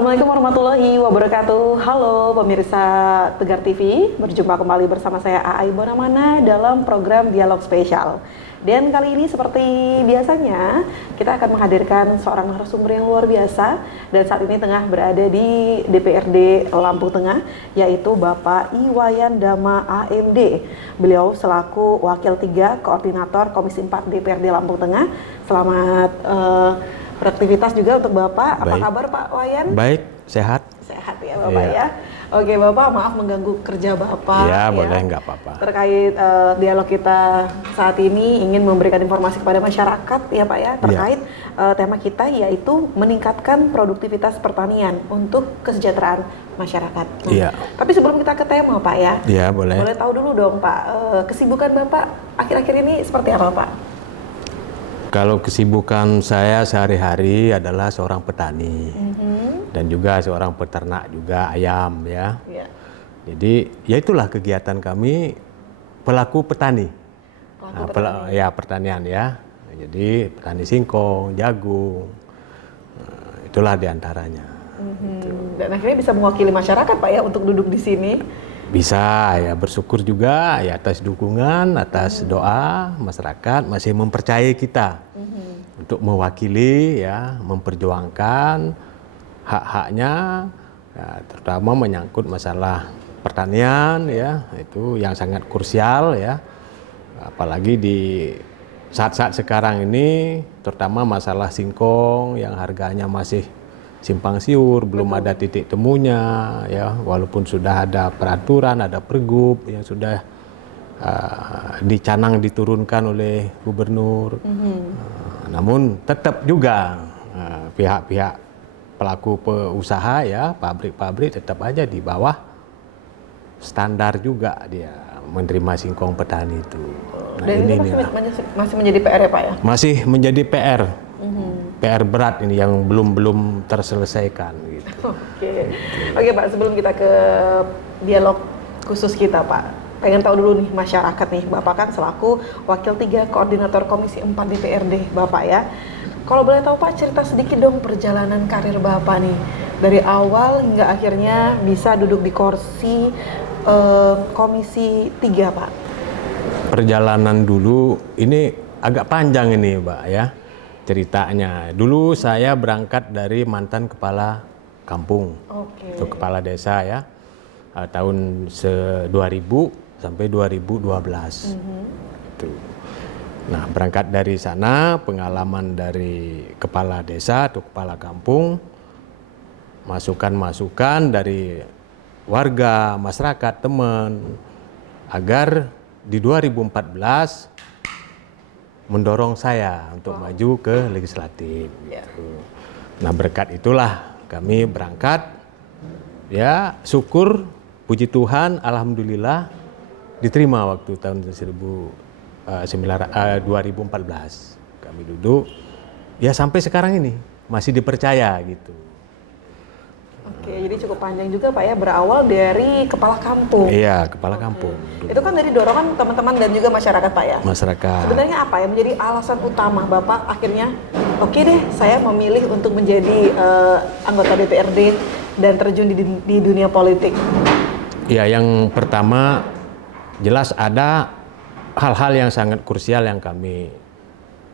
Assalamualaikum warahmatullahi wabarakatuh. Halo pemirsa Tegar TV, berjumpa kembali bersama saya Aai Bonamana dalam program Dialog Spesial. Dan kali ini seperti biasanya kita akan menghadirkan seorang narasumber yang luar biasa dan saat ini tengah berada di DPRD Lampung Tengah, yaitu Bapak Iwayan Dama AMD. Beliau selaku Wakil 3 Koordinator Komisi 4 DPRD Lampung Tengah. Selamat beraktivitas juga untuk Bapak. Apa kabar Pak Wayan? Baik, sehat. Sehat ya Bapak ya. Oke Bapak, maaf mengganggu kerja Bapak. Ya, boleh, nggak apa-apa. Terkait dialog kita saat ini ingin memberikan informasi kepada masyarakat ya Pak ya, terkait tema kita yaitu meningkatkan produktivitas pertanian untuk kesejahteraan masyarakat. Nah, tapi sebelum kita ke tema Pak ya, boleh. Boleh tahu dulu dong Pak, kesibukan Bapak akhir-akhir ini seperti apa Pak? Kalau kesibukan saya sehari-hari adalah seorang petani dan juga seorang peternak juga ayam ya. Jadi ya itulah kegiatan kami pelaku petani. Pertanian ya. Jadi petani singkong, jagung, itulah diantaranya. Dan akhirnya bisa mewakili masyarakat Pak ya untuk duduk di sini. Bisa ya, bersyukur juga ya atas dukungan, atas doa masyarakat masih mempercayai kita untuk mewakili ya, memperjuangkan hak-haknya ya, terutama menyangkut masalah pertanian ya, itu yang sangat krusial ya, apalagi di saat-saat sekarang ini, terutama masalah singkong yang harganya masih simpang siur, belum ada titik temunya ya, walaupun sudah ada peraturan, ada pergub yang sudah dicanang diturunkan oleh gubernur, namun tetap juga pihak-pihak pelaku usaha ya, pabrik-pabrik tetap aja di bawah standar juga dia menerima singkong petani itu. Nah, dan ini masih menjadi PR ya Pak ya? Masih menjadi PR. PR berat ini yang belum terselesaikan gitu. Oke Pak, sebelum kita ke dialog khusus kita Pak, pengen tahu dulu nih masyarakat nih, Bapak kan selaku Wakil 3 Koordinator Komisi 4 DPRD Bapak ya. Kalau boleh tahu Pak, cerita sedikit dong perjalanan karir Bapak nih dari awal hingga akhirnya bisa duduk di kursi Komisi 3 Pak. Perjalanan dulu ini agak panjang ini Pak ya. Ceritanya, dulu saya berangkat dari mantan kepala kampung, itu kepala desa ya, tahun 2000 sampai 2012. Itu. Nah, berangkat dari sana, pengalaman dari kepala desa atau kepala kampung, masukan-masukan dari warga, masyarakat, teman, agar di 2014 mendorong saya untuk maju ke legislatif. Gitu. Nah, berkat itulah kami berangkat. Ya, syukur, puji Tuhan, alhamdulillah diterima waktu tahun 2014. Kami duduk, ya sampai sekarang ini masih dipercaya gitu. Jadi cukup panjang juga Pak ya, berawal dari kepala kampung. Iya, kepala kampung. Itu kan dari dorongan teman-teman dan juga masyarakat Pak ya? Masyarakat. Sebenarnya apa yang menjadi alasan utama Bapak akhirnya, oke deh saya memilih untuk menjadi anggota DPRD dan terjun di dunia politik? Ya, yang pertama jelas ada hal-hal yang sangat krusial yang kami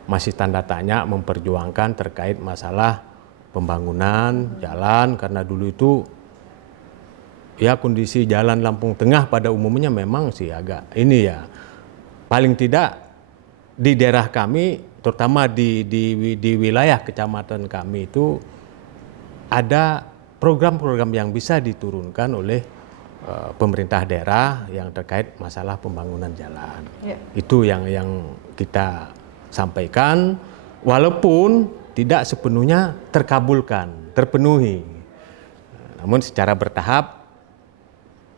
masih tanda tanya memperjuangkan terkait masalah pembangunan jalan, karena dulu itu ya kondisi jalan Lampung Tengah pada umumnya memang sih agak ini ya, paling tidak di daerah kami terutama di wilayah kecamatan kami itu ada program-program yang bisa diturunkan oleh pemerintah daerah yang terkait masalah pembangunan jalan. Itu yang kita sampaikan, walaupun tidak sepenuhnya terkabulkan, terpenuhi. Namun secara bertahap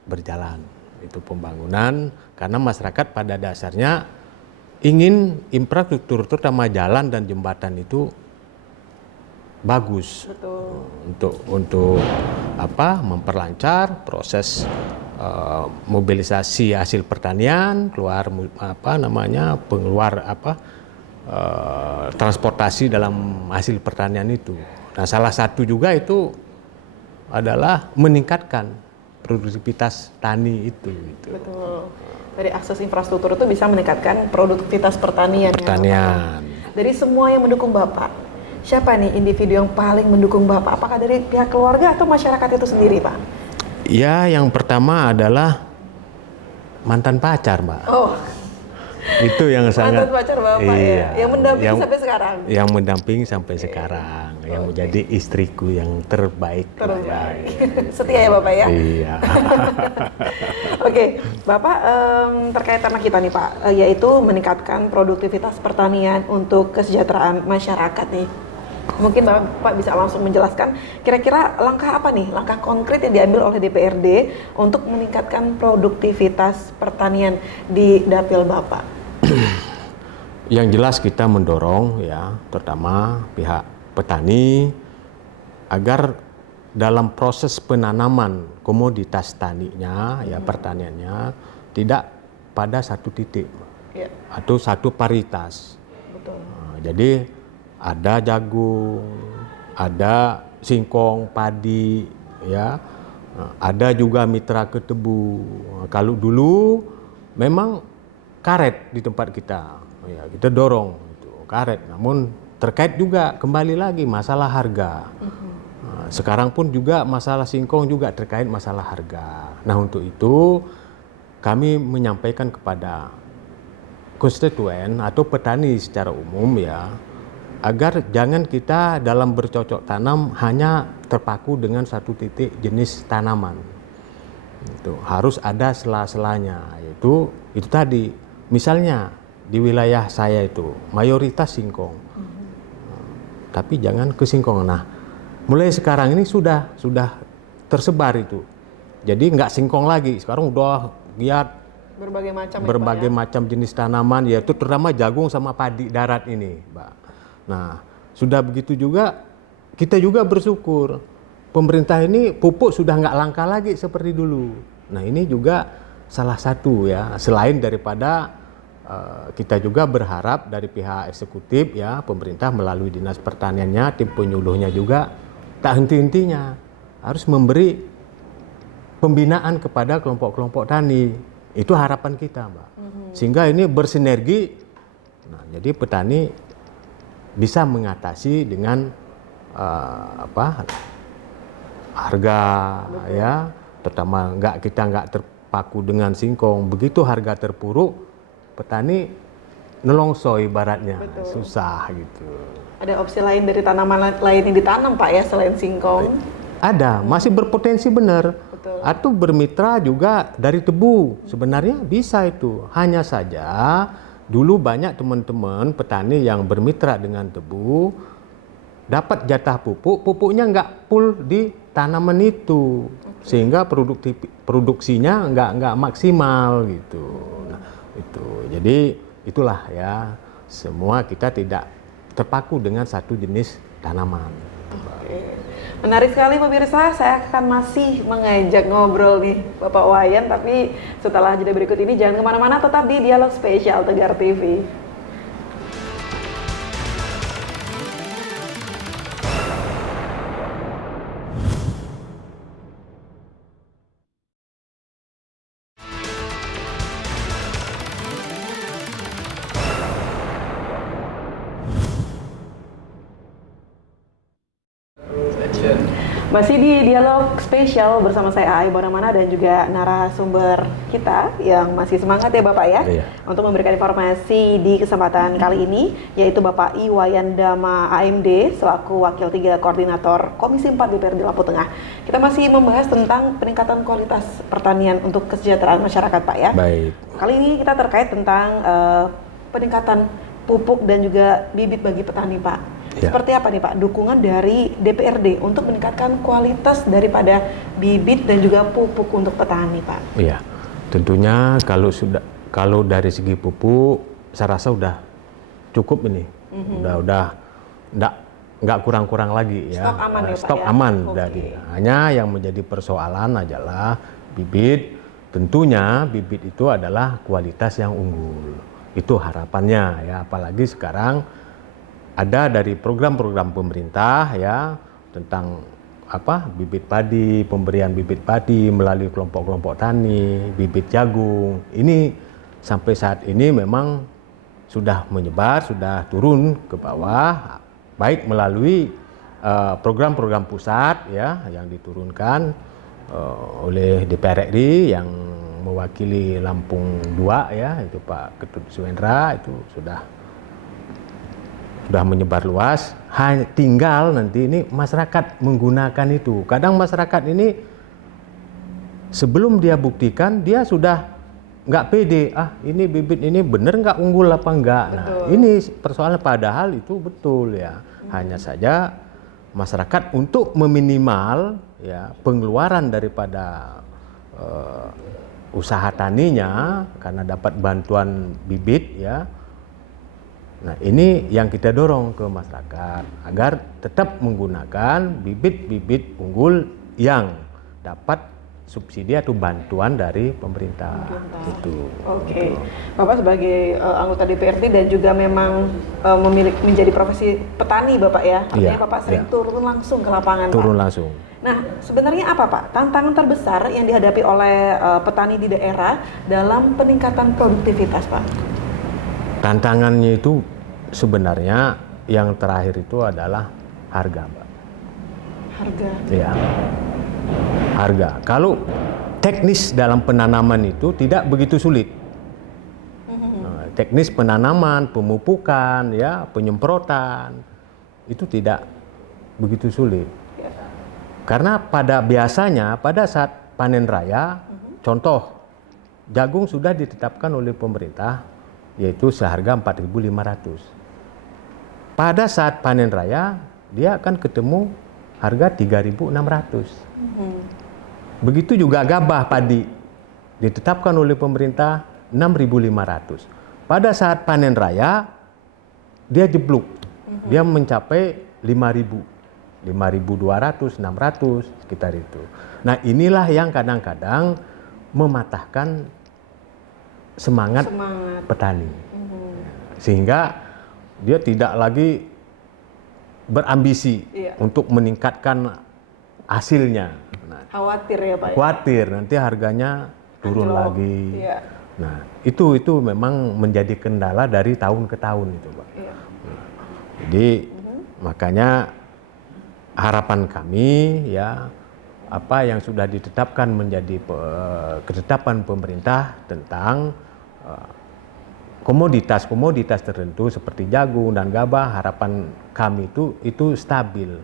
berjalan itu pembangunan, karena masyarakat pada dasarnya ingin infrastruktur terutama jalan dan jembatan itu bagus. Untuk memperlancar proses mobilisasi hasil pertanian, transportasi dalam hasil pertanian itu. Nah, salah satu juga itu adalah meningkatkan produktivitas tani itu. Gitu. Betul. Dari akses infrastruktur itu bisa meningkatkan produktivitas pertanian. Pertanian. Ya, dari semua yang mendukung Bapak, siapa nih individu yang paling mendukung Bapak? Apakah dari pihak keluarga atau masyarakat itu sendiri, Pak? Ya, yang pertama adalah mantan pacar, Mbak. Oh. Itu yang sangat mantan pacar Bapak ya, yang mendampingi sampai sekarang. Yang mendampingi sampai sekarang, yang menjadi istriku yang terbaik. Terbaik. Setia ya Bapak ya? Iya. Oke, Bapak terkait tema kita nih Pak, yaitu meningkatkan produktivitas pertanian untuk kesejahteraan masyarakat nih. Mungkin Bapak bisa langsung menjelaskan kira-kira langkah apa nih, langkah konkret yang diambil oleh DPRD untuk meningkatkan produktivitas pertanian di dapil Bapak? Yang jelas kita mendorong ya, terutama pihak petani agar dalam proses penanaman komoditas taninya, ya pertaniannya tidak pada satu titik atau satu paritas. Betul. Nah, jadi ada jagung, ada singkong, padi, ya, ada juga mitra ketebu. Kalau dulu memang karet di tempat kita, ya kita dorong itu karet. Namun terkait juga kembali lagi masalah harga. Sekarang pun juga masalah singkong juga terkait masalah harga. Nah untuk itu kami menyampaikan kepada konstituen atau petani secara umum ya, agar jangan kita dalam bercocok tanam hanya terpaku dengan satu titik jenis tanaman. Itu harus ada sela-selanya, yaitu itu tadi. Misalnya di wilayah saya itu mayoritas singkong, tapi jangan ke singkong. Nah, mulai sekarang ini sudah tersebar itu. Jadi nggak singkong lagi, sekarang udah giat berbagai macam jenis tanaman, yaitu terutama jagung sama padi darat ini, Mbak. Nah, sudah begitu juga kita juga bersyukur pemerintah ini pupuk sudah nggak langka lagi seperti dulu. Nah, ini juga salah satu ya, selain daripada kita juga berharap dari pihak eksekutif ya, pemerintah melalui Dinas Pertaniannya, tim penyuluhnya juga tak henti-hentinya harus memberi pembinaan kepada kelompok-kelompok tani. Itu harapan kita, Mbak. Sehingga ini bersinergi. Nah, jadi petani bisa mengatasi dengan harga ya, terutama kita nggak terpaku dengan singkong. Begitu harga terpuruk, petani nelongso ibaratnya. Betul. Susah gitu. Ada opsi lain dari tanaman lain yang ditanam Pak ya selain singkong? Ada, masih berpotensi benar. Betul. Atau bermitra juga dari tebu, sebenarnya bisa itu. Hanya saja dulu banyak teman-teman petani yang bermitra dengan tebu, dapat jatah pupuknya nggak full di tanaman itu, sehingga produksinya nggak maksimal gitu. Nah, itu jadi itulah ya, semua kita tidak terpaku dengan satu jenis tanaman. Oke. Menarik sekali pemirsa, saya akan masih mengajak ngobrol nih Bapak Wayan, tapi setelah jeda berikut ini jangan kemana-mana, tetap di Dialog Spesial Tegar TV. Masih di Dialog Spesial bersama saya Ai Bonamana dan juga narasumber kita yang masih semangat ya Bapak ya, untuk memberikan informasi di kesempatan kali ini, yaitu Bapak Iwayan Dama AMD selaku Wakil 3 Koordinator Komisi 4 DPRD Lampung Tengah. Kita masih membahas tentang peningkatan kualitas pertanian untuk kesejahteraan masyarakat Pak ya. Baik. Kali ini kita terkait tentang peningkatan pupuk dan juga bibit bagi petani Pak. Seperti apa nih Pak dukungan dari DPRD untuk meningkatkan kualitas daripada bibit dan juga pupuk untuk petani Pak? Iya, tentunya kalau dari segi pupuk saya rasa udah cukup ini, udah nggak kurang-kurang lagi ya. Stok aman ya Pak. Stok aman dari. Hanya yang menjadi persoalan adalah bibit. Tentunya bibit itu adalah kualitas yang unggul. Itu harapannya ya, apalagi sekarang ada dari program-program pemerintah ya tentang bibit padi, pemberian bibit padi melalui kelompok-kelompok tani, bibit jagung. Ini sampai saat ini memang sudah menyebar, sudah turun ke bawah, baik melalui program-program pusat ya yang diturunkan oleh DPR RI yang mewakili Lampung 2 ya, itu Pak Ketut Suendra, itu sudah menyebar luas. Tinggal nanti ini masyarakat menggunakan itu. Kadang masyarakat ini sebelum dia buktikan dia sudah nggak pede, ini bibit ini bener nggak unggul apa enggak. Nah, ini persoalan, padahal itu betul ya. Hanya saja masyarakat untuk meminimal ya pengeluaran daripada usaha taninya karena dapat bantuan bibit ya. Nah, ini yang kita dorong ke masyarakat agar tetap menggunakan bibit-bibit unggul yang dapat subsidi atau bantuan dari pemerintah. Gitu. Oke. Bapak sebagai anggota DPRD dan juga memang menjadi profesi petani Bapak ya. Artinya Iya, Bapak sering turun langsung ke lapangan, turun Pak. langsung. Nah, sebenarnya apa Pak tantangan terbesar yang dihadapi oleh petani di daerah dalam peningkatan produktivitas, Pak? Tantangannya itu sebenarnya yang terakhir itu adalah harga, Mbak. Harga. Ya. Harga. Kalau teknis dalam penanaman itu tidak begitu sulit. Teknis penanaman, pemupukan, ya, penyemprotan itu tidak begitu sulit. Karena biasanya pada saat panen raya, contoh jagung sudah ditetapkan oleh pemerintah yaitu seharga 4.500. Pada saat panen raya dia akan ketemu harga 3.600. Begitu juga gabah padi ditetapkan oleh pemerintah 6.500. Pada saat panen raya dia jeblok, dia mencapai 5.000. 5.200, 600 sekitar itu. Nah, inilah yang kadang-kadang mematahkan semangat petani. Sehingga dia tidak lagi berambisi untuk meningkatkan hasilnya. Nah, khawatir ya Pak? Khawatir nanti harganya turun lagi. Iya. Nah, itu memang menjadi kendala dari tahun ke tahun itu, Pak. Iya. Nah, jadi makanya harapan kami ya apa yang sudah ditetapkan menjadi ketetapan pemerintah tentang komoditas tertentu seperti jagung dan gabah, harapan kami itu stabil.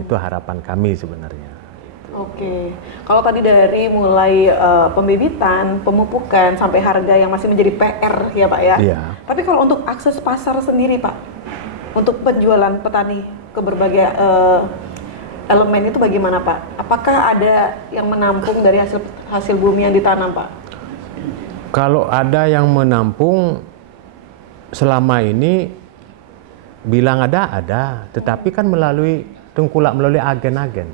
Itu harapan kami sebenarnya. Oke, kalau tadi dari mulai pembibitan, pemupukan sampai harga yang masih menjadi PR ya Pak ya. Iya. Tapi kalau untuk akses pasar sendiri Pak, untuk penjualan petani ke berbagai elemen itu bagaimana Pak? Apakah ada yang menampung dari hasil bumi yang ditanam Pak? Kalau ada yang menampung selama ini bilang ada, tetapi kan melalui tengkulak, melalui agen-agen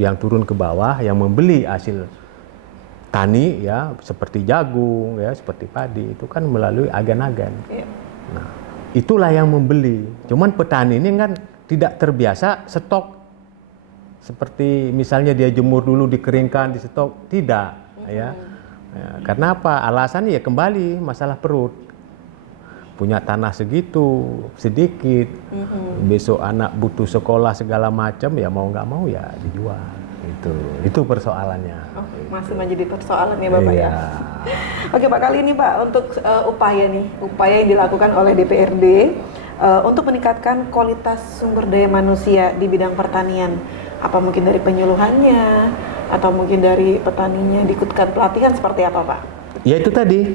yang turun ke bawah, yang membeli hasil tani ya seperti jagung ya seperti padi itu kan melalui agen-agen. Iya. Nah, itulah yang membeli. Cuman petani ini kan tidak terbiasa stok. Seperti misalnya dia jemur dulu, dikeringkan, di stok, tidak ya. Karena apa? Alasannya ya kembali masalah perut. Punya tanah segitu, sedikit. Besok anak butuh sekolah segala macam ya mau nggak mau ya dijual. Itu persoalannya. Oh, masih menjadi persoalan ya Bapak ya. Oke Pak, kali ini Pak untuk upaya yang dilakukan oleh DPRD untuk meningkatkan kualitas sumber daya manusia di bidang pertanian. Apa mungkin dari penyuluhannya atau mungkin dari petaninya diikutkan pelatihan seperti apa Pak? Ya itu tadi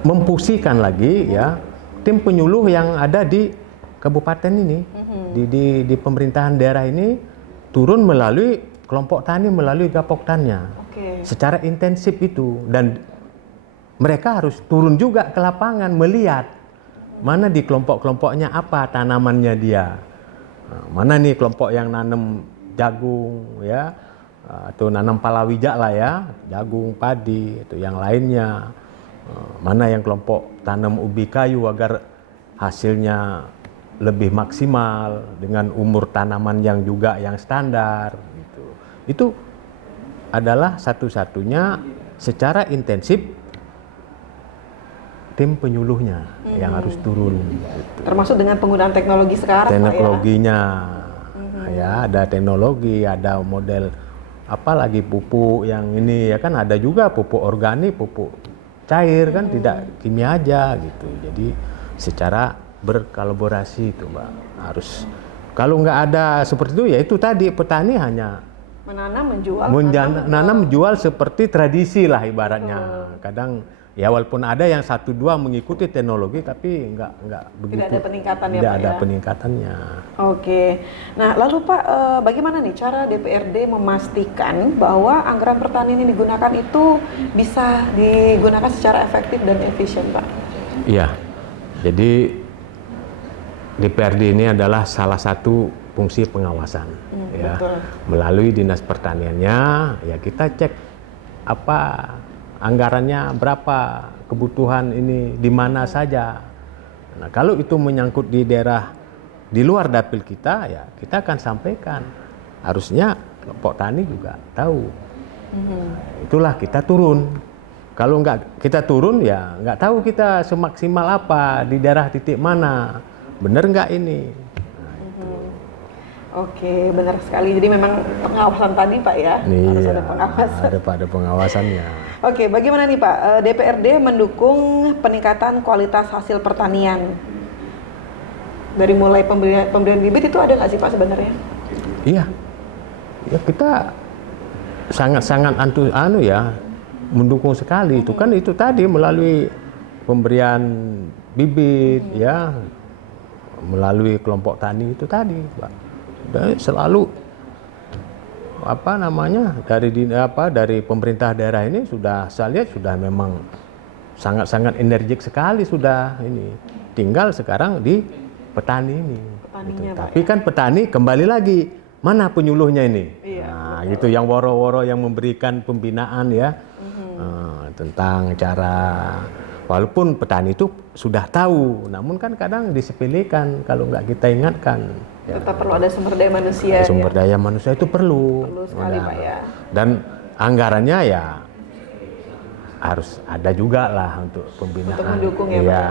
memfungsikan lagi ya tim penyuluh yang ada di kabupaten ini, di pemerintahan daerah ini turun melalui kelompok tani, melalui gapoktannya secara intensif itu, dan mereka harus turun juga ke lapangan melihat mana di kelompok-kelompoknya apa tanamannya dia. Mana nih kelompok yang nanam jagung ya atau nanam palawija lah ya, jagung, padi itu yang lainnya. Mana yang kelompok tanam ubi kayu agar hasilnya lebih maksimal dengan umur tanaman yang juga yang standar gitu. Itu adalah satu-satunya secara intensif tim penyuluhnya yang harus turun gitu. Termasuk dengan penggunaan teknologi sekarang, teknologinya ya, ada teknologi, ada model apalagi pupuk yang ini ya kan, ada juga pupuk organik, pupuk cair kan, tidak kimia aja gitu. Jadi secara berkolaborasi itu Mbak, harus, kalau nggak ada seperti itu ya itu tadi petani hanya menanam menjual seperti tradisi lah ibaratnya. Kadang ya walaupun ada yang satu dua mengikuti teknologi tapi nggak begitu, tidak ada peningkatan ya Pak, tidak ada peningkatannya. Oke, nah lalu Pak, bagaimana nih cara DPRD memastikan bahwa anggaran pertanian yang digunakan itu bisa digunakan secara efektif dan efisien Pak? Iya, jadi DPRD ini adalah salah satu fungsi pengawasan ya. Betul. Melalui dinas pertaniannya ya kita cek apa anggarannya, berapa kebutuhan ini di mana saja. Nah, kalau itu menyangkut di daerah di luar dapil kita ya kita akan sampaikan. Harusnya kelompok tani juga tahu. Itulah kita turun. Kalau nggak kita turun ya nggak tahu kita semaksimal apa di daerah titik mana. Bener nggak ini? Oke, benar sekali. Jadi memang pengawasan tadi Pak ya, harus ada pengawasan. Ada pengawasannya. Oke, bagaimana nih Pak, DPRD mendukung peningkatan kualitas hasil pertanian? Dari mulai pemberian bibit itu ada nggak sih Pak sebenarnya? Iya, ya kita sangat-sangat mendukung sekali. Itu kan itu tadi melalui pemberian bibit ya, melalui kelompok tani itu tadi Pak. Dan selalu dari pemerintah daerah ini sudah saya lihat sudah memang sangat-sangat energik sekali sudah ini. Tinggal sekarang di petani ini. Gitu. Tapi kan petani kembali lagi mana penyuluhnya ini? Iya, nah, gitu yang woro-woro yang memberikan pembinaan ya tentang cara. Walaupun petani itu sudah tahu, namun kan kadang disepelekan kalau nggak kita ingatkan. Tetap perlu ada sumber daya manusia. Sumber daya manusia itu perlu. Perlu sekali Pak ya. Dan anggarannya ya harus ada juga lah untuk pembinaan. Untuk mendukung ya Pak. Ya,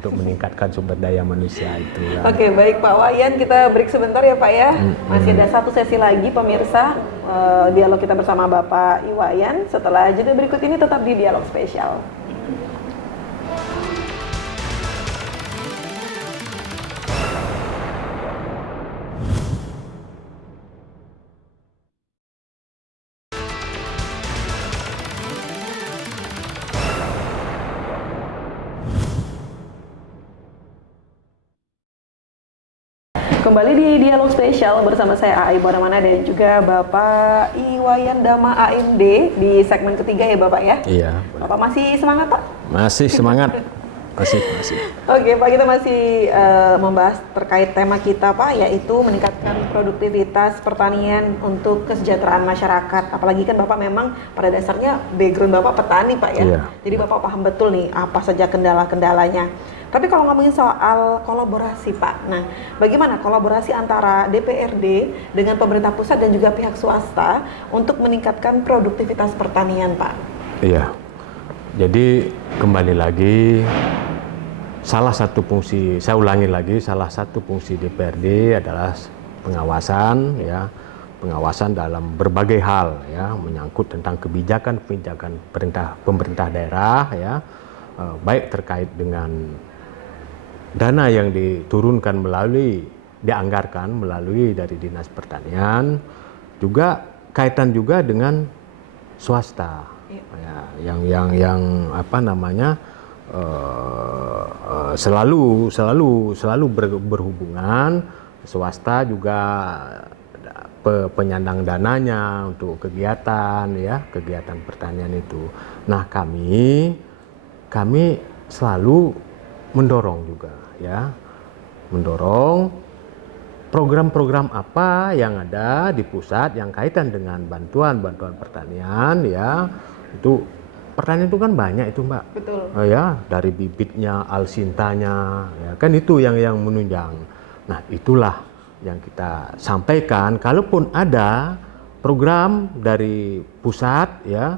untuk meningkatkan sumber daya manusia itu. Ya. Oke, baik Pak Wayan, kita break sebentar ya Pak ya. Masih ada satu sesi lagi pemirsa, dialog kita bersama Bapak Iwayan. Setelah jeda berikut ini tetap di Dialog Spesial. Kembali di Dialog Spesial bersama saya AI Baramana dan juga Bapak Iwayan Dama AMD di segmen ketiga ya Bapak ya? Iya. Bapak masih semangat Pak? Masih semangat. Masih. Oke Pak, kita masih membahas terkait tema kita Pak, yaitu meningkatkan produktivitas pertanian untuk kesejahteraan masyarakat. Apalagi kan Bapak memang pada dasarnya background Bapak petani Pak ya? Iya. Jadi Bapak paham betul nih apa saja kendala-kendalanya. Tapi kalau ngomongin soal kolaborasi Pak, nah bagaimana kolaborasi antara DPRD dengan pemerintah pusat dan juga pihak swasta untuk meningkatkan produktivitas pertanian Pak? Iya, jadi kembali lagi salah satu fungsi, saya ulangi lagi, salah satu fungsi DPRD adalah pengawasan ya, pengawasan dalam berbagai hal ya, menyangkut tentang kebijakan pemerintah daerah ya, baik terkait dengan dana yang diturunkan dianggarkan melalui dari Dinas Pertanian, juga kaitan juga dengan swasta, ya, yang apa namanya selalu berhubungan, swasta juga penyandang dananya untuk kegiatan pertanian itu. Nah kami selalu mendorong juga ya, mendorong program-program apa yang ada di pusat yang kaitan dengan bantuan pertanian ya. Itu pertanian itu kan banyak itu Mbak. Betul. Ya, dari bibitnya, alsintanya ya kan itu yang menunjang. Nah, itulah yang kita sampaikan. Kalaupun ada program dari pusat, ya,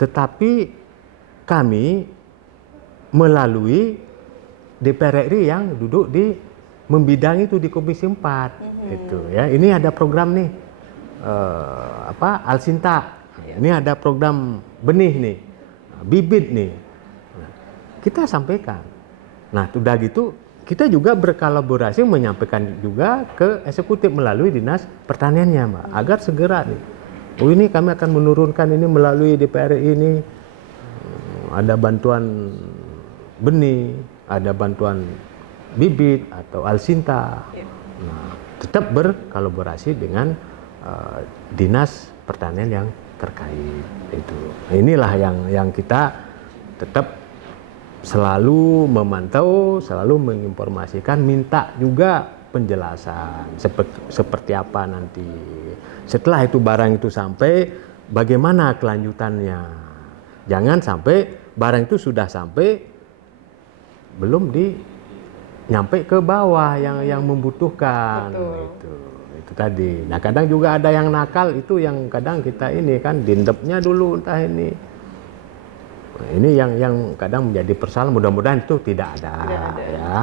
tetapi kami melalui DPR RI yang duduk di membidang itu di Komisi 4. Itu ya. Ini ada program nih Alsinta. Ini ada program benih nih, bibit nih. Nah, kita sampaikan. Nah, sudah gitu kita juga berkolaborasi menyampaikan juga ke eksekutif melalui Dinas Pertaniannya, Mbak, agar segera nih. Oh, ini kami akan menurunkan ini melalui DPR ini, ada bantuan benih, ada bantuan bibit atau Alsinta. Nah, tetap berkolaborasi dengan Dinas Pertanian yang terkait itu. Nah, inilah yang kita tetap selalu memantau, selalu menginformasikan, minta juga penjelasan seperti apa nanti. Setelah itu barang itu sampai, bagaimana kelanjutannya. Jangan sampai barang itu sudah sampai, belum nyampe ke bawah yang membutuhkan. Itu tadi. Nah, kadang juga ada yang nakal, itu yang kadang kita ini kan dindepnya dulu entah ini. Nah, ini yang kadang menjadi persoalan. Mudah-mudahan itu tidak ada.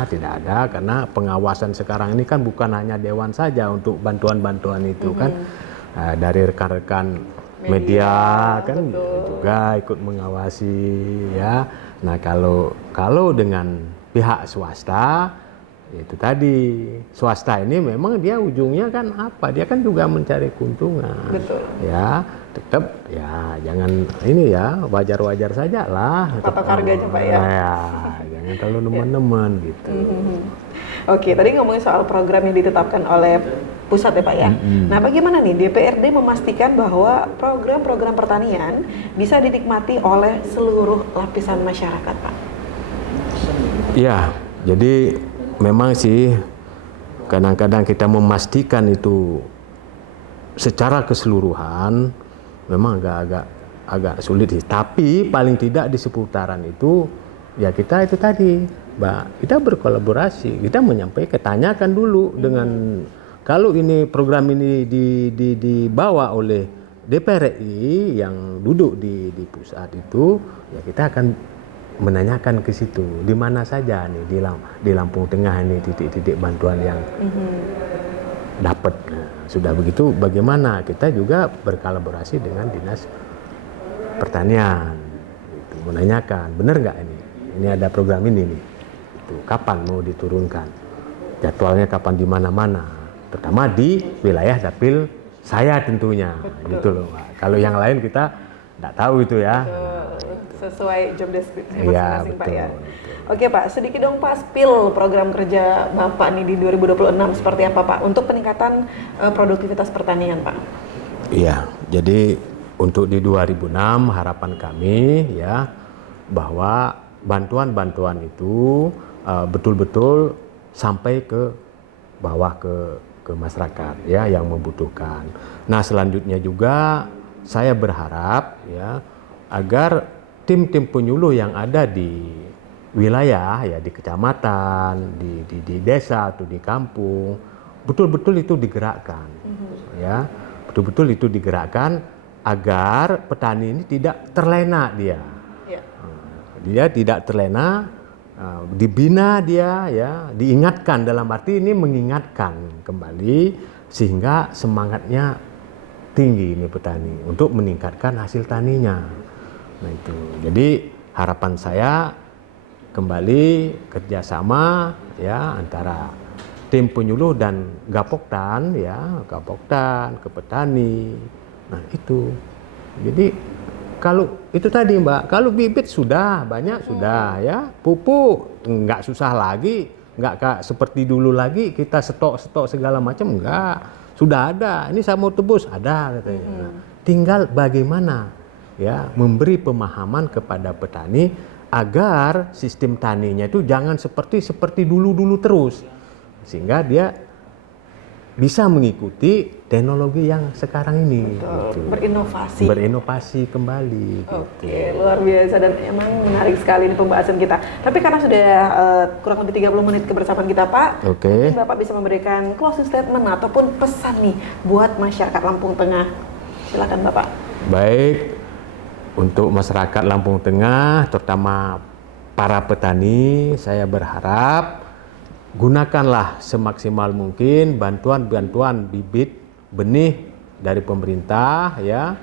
Tidak ada, karena pengawasan sekarang ini kan bukan hanya Dewan saja untuk bantuan-bantuan itu kan. Nah, dari rekan-rekan media kan juga ikut mengawasi, ya. Nah, kalau dengan pihak swasta, itu tadi, swasta ini memang dia ujungnya kan apa? Dia kan juga mencari keuntungan. Betul. Ya, tetap ya jangan ini ya, wajar-wajar saja lah. Patok harganya, Pak, ya. Ya, jangan terlalu nemen-nemen gitu. Oke, tadi ngomongin soal program yang ditetapkan oleh pusat ya, Pak, ya. Nah, bagaimana nih DPRD memastikan bahwa program-program pertanian bisa dinikmati oleh seluruh lapisan masyarakat, Pak? Ya, jadi memang sih kadang-kadang kita memastikan itu secara keseluruhan memang agak sulit sih. Tapi paling tidak di seputaran itu ya kita itu tadi, Mbak, kita berkolaborasi, kita menyampaikan, tanyakan dulu dengan kalau ini program ini dibawa oleh DPR RI yang duduk di pusat itu, ya kita akan menanyakan ke situ, di mana saja nih di Lampung Tengah ini titik-titik bantuan yang dapat. Nah, sudah begitu bagaimana kita juga berkolaborasi dengan Dinas Pertanian, itu menanyakan benar nggak ini ada program ini nih, itu kapan mau diturunkan, jadwalnya kapan, di mana-mana, terutama di wilayah dapil saya tentunya. Gitu loh, Pak. Kalau yang lain kita nggak tahu itu ya. Sesuai job deskripsi masing-masing, Pak, ya. Betul. Oke, Pak, sedikit dong Pak spill program kerja Bapak nih di 2026 seperti apa, Pak, untuk peningkatan produktivitas pertanian, Pak? Iya, jadi untuk di 2006 harapan kami ya bahwa bantuan-bantuan itu betul-betul sampai ke bawah ke masyarakat ya yang membutuhkan. Nah, selanjutnya juga saya berharap ya agar tim-tim penyuluh yang ada di wilayah ya, di kecamatan, di desa atau di kampung, betul-betul itu digerakkan. Ya, betul-betul itu digerakkan agar petani ini tidak terlena dia. Dia tidak terlena, dibina dia ya, diingatkan, dalam arti ini mengingatkan kembali sehingga semangatnya tinggi ini petani untuk meningkatkan hasil taninya. Nah, itu. Jadi harapan saya kembali kerjasama ya antara tim penyuluh dan Gapoktan ya, Gapoktan ke petani. Nah, itu. Jadi kalau itu tadi, Mbak, kalau bibit sudah banyak sudah ya, pupuk nggak susah lagi, nggak seperti dulu lagi kita stok segala macam, nggak, sudah ada. Ini saya mau tebus ada katanya. Nah, tinggal bagaimana ya memberi pemahaman kepada petani agar sistem taninya itu jangan seperti dulu terus, sehingga dia bisa mengikuti teknologi yang sekarang ini. Betul. Gitu. Berinovasi kembali. Oke, gitu. luar biasa dan emang menarik sekali ini pembahasan kita. Tapi karena sudah kurang lebih 30 menit kebersamaan kita, Pak, mungkin Bapak bisa memberikan closing statement ataupun pesan nih buat masyarakat Lampung Tengah. Silakan Bapak. Baik, untuk masyarakat Lampung Tengah, terutama para petani, saya berharap gunakanlah semaksimal mungkin bantuan-bantuan bibit benih dari pemerintah ya,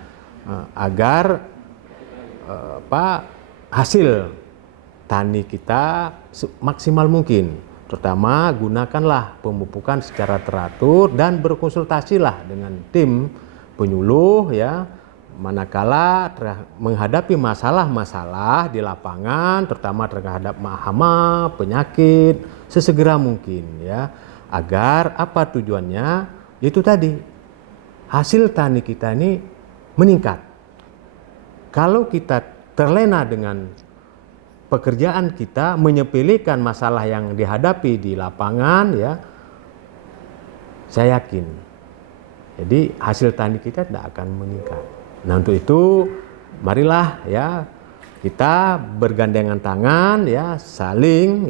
agar hasil tani kita maksimal mungkin. Terutama gunakanlah pemupukan secara teratur dan berkonsultasilah dengan tim penyuluh ya, manakala menghadapi masalah-masalah di lapangan, terutama terhadap hama, penyakit, sesegera mungkin ya, agar apa tujuannya? Itu tadi, hasil tani kita ini meningkat. Kalau kita terlena dengan pekerjaan kita, menyepelekan masalah yang dihadapi di lapangan ya, saya yakin, jadi hasil tani kita tidak akan meningkat. Nah, untuk itu marilah ya kita bergandengan tangan ya, saling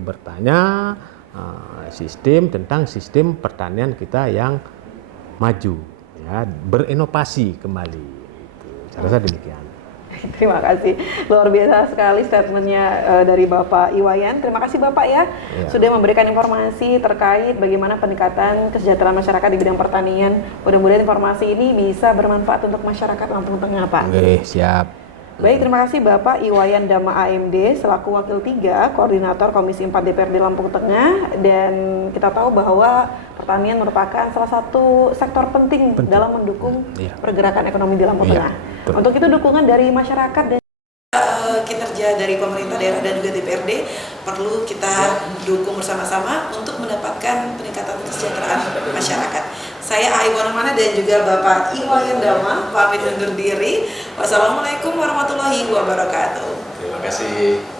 bertanya tentang sistem pertanian kita yang maju ya, berinovasi kembali. Saya rasa demikian. Terima kasih, luar biasa sekali statementnya dari Bapak Iwayan. Terima kasih Bapak ya, sudah memberikan informasi terkait bagaimana peningkatan kesejahteraan masyarakat di bidang pertanian. Mudah-mudahan informasi ini bisa bermanfaat untuk masyarakat Lampung Tengah, Pak. Oke, siap. Baik, terima kasih Bapak Iwayan Dama AMD selaku Wakil 3 Koordinator Komisi 4 DPRD Lampung Tengah. Dan kita tahu bahwa pertanian merupakan salah satu sektor penting dalam mendukung pergerakan ekonomi di Lampung Tengah. Untuk itu dukungan dari masyarakat dan kinerja dari pemerintah daerah dan juga DPRD perlu kita dukung bersama-sama untuk mendapatkan peningkatan kesejahteraan masyarakat. Saya Ai Bonamana dan juga Bapak Iwayan Dama pamit undur diri. Wassalamualaikum warahmatullahi wabarakatuh. Terima kasih.